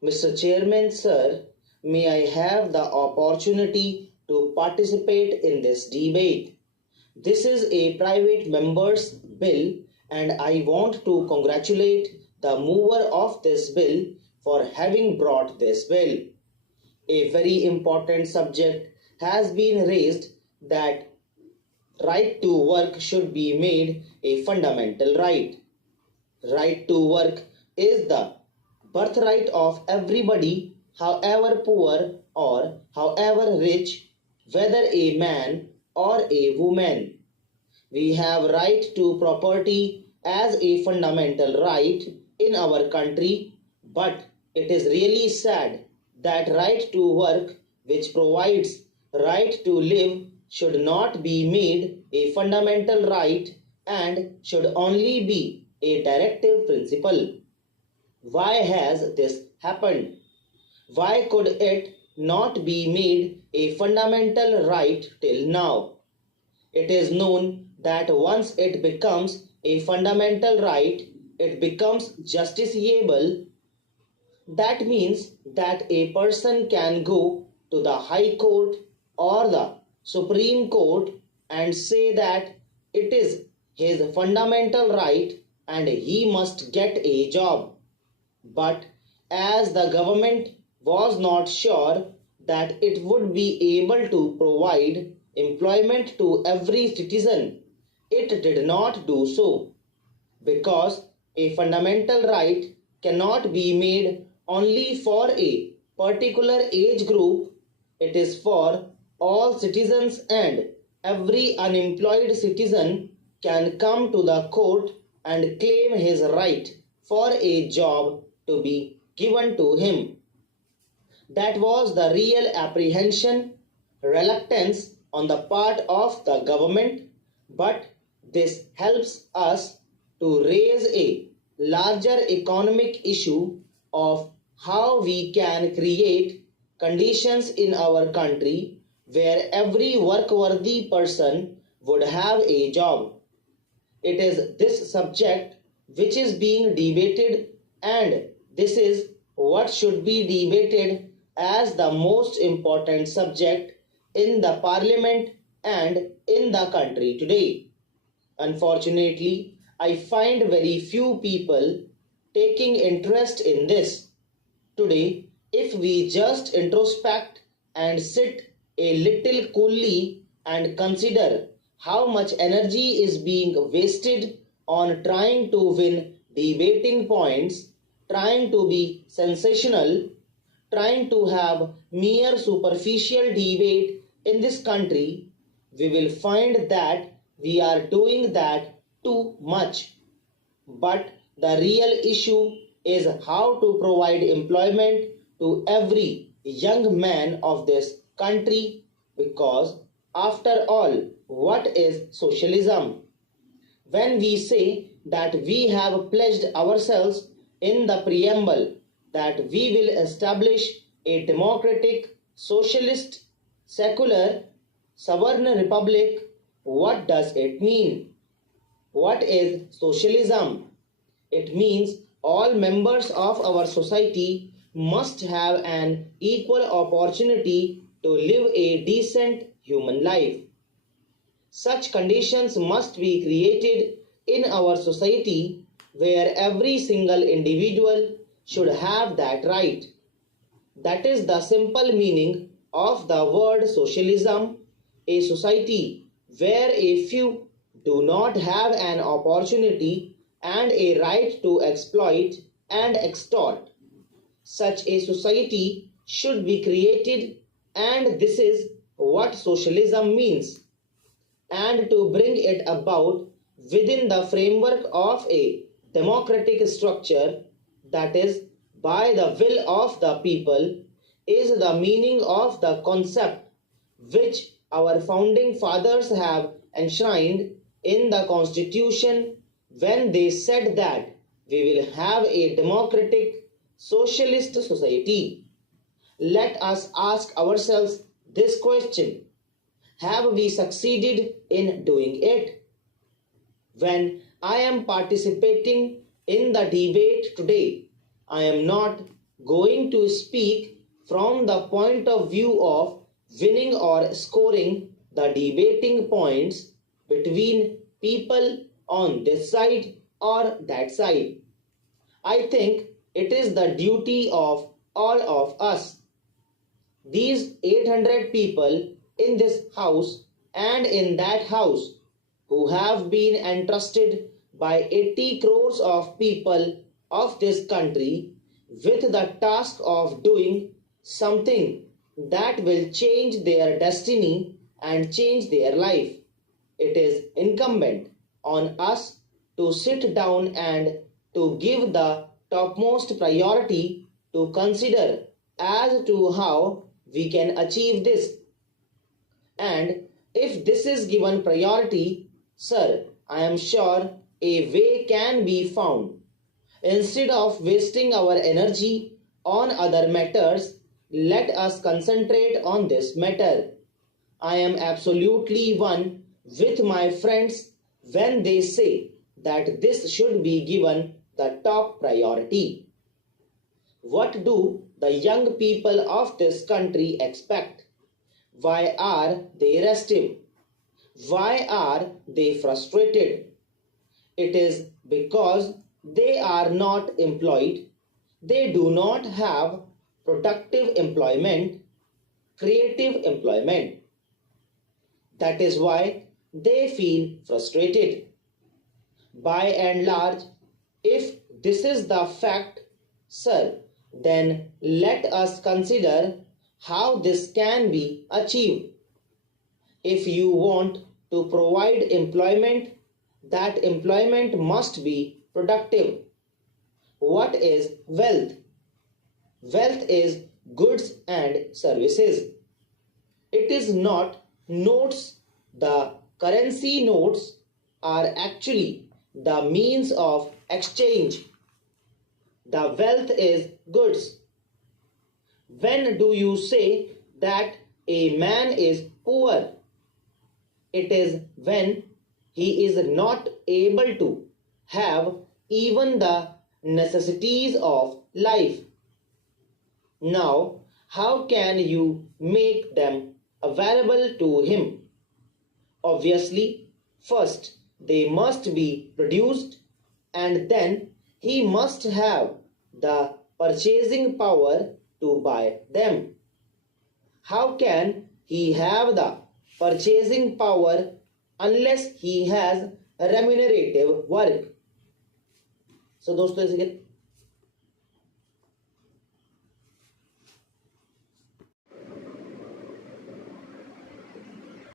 Mr. Chairman, sir, may I have the opportunity to participate in this debate? This is a private member's bill, and I want to congratulate the mover of this bill for having brought this bill. A very important subject has been raised, that right to work should be made a fundamental right. Right to work is the birthright of everybody, however poor or however rich, whether a man or a woman. We have right to property as a fundamental right in our country, but it is really sad that right to work, which provides right to live, should not be made a fundamental right and should only be a directive principle. Why has this happened? Why could it not be made a fundamental right till now? It is known that once it becomes a fundamental right, it becomes justiciable. That means that a person can go to the High Court or the Supreme Court and say that it is his fundamental right and he must get a job. But as the government was not sure that it would be able to provide employment to every citizen, it did not do so, because a fundamental right cannot be made only for a particular age group. It is for all citizens, and every unemployed citizen can come to the court and claim his right for a job to be given to him. That was the real apprehension, reluctance on the part of the government, but this helps us to raise a larger economic issue of how we can create conditions in our country where every work-worthy person would have a job. It is this subject which is being debated, and this is what should be debated as the most important subject in the parliament and in the country today. Unfortunately, I find very few people taking interest in this. Today, if we just introspect and sit a little coolly and consider how much energy is being wasted on trying to win debating points, trying to be sensational, trying to have mere superficial debate in this country, we will find that we are doing that too much. But the real issue is how to provide employment to every young man of this country, because after all, what is socialism? When we say that we have pledged ourselves in the preamble that we will establish a democratic, socialist, secular, sovereign republic, what does it mean? What is socialism? It means all members of our society must have an equal opportunity to live a decent human life. Such conditions must be created in our society where every single individual should have that right. That is the simple meaning of the word socialism, a society where a few do not have an opportunity and a right to exploit and extort. Such a society should be created, and this is what socialism means. And to bring it about within the framework of a democratic structure, that is, by the will of the people, is the meaning of the concept which our founding fathers have enshrined in the Constitution when they said that we will have a democratic socialist society. Let us ask ourselves this question: have we succeeded in doing it? When I am participating in the debate today, I am not going to speak from the point of view of winning or scoring the debating points between people on this side or that side. I think it is the duty of all of us, these 800 people in this house and in that house, who have been entrusted by 80 crores of people of this country with the task of doing something that will change their destiny and change their life. It is incumbent on us to sit down and to give the topmost priority to consider as to how we can achieve this. And if this is given priority, sir, I am sure a way can be found. Instead of wasting our energy on other matters, let us concentrate on this matter. I am absolutely one with my friends when they say that this should be given the top priority. What do the young people of this country expect? Why are they restive? Why are they frustrated? It is because they are not employed. They do not have productive employment, creative employment. That is why they feel frustrated. By and large, if this is the fact, sir, then let us consider how this can be achieved. If you want to provide employment, that employment must be productive. What is wealth? Wealth is goods and services. It is not notes. The currency notes are actually the means of exchange. The wealth is goods. When do you say that a man is poor? It is when he is not able to have even the necessities of life. Now, how can you make them available to him? Obviously, first they must be produced, and then he must have the purchasing power to buy them. How can he have the purchasing power unless he has remunerative work? So दोस्तों,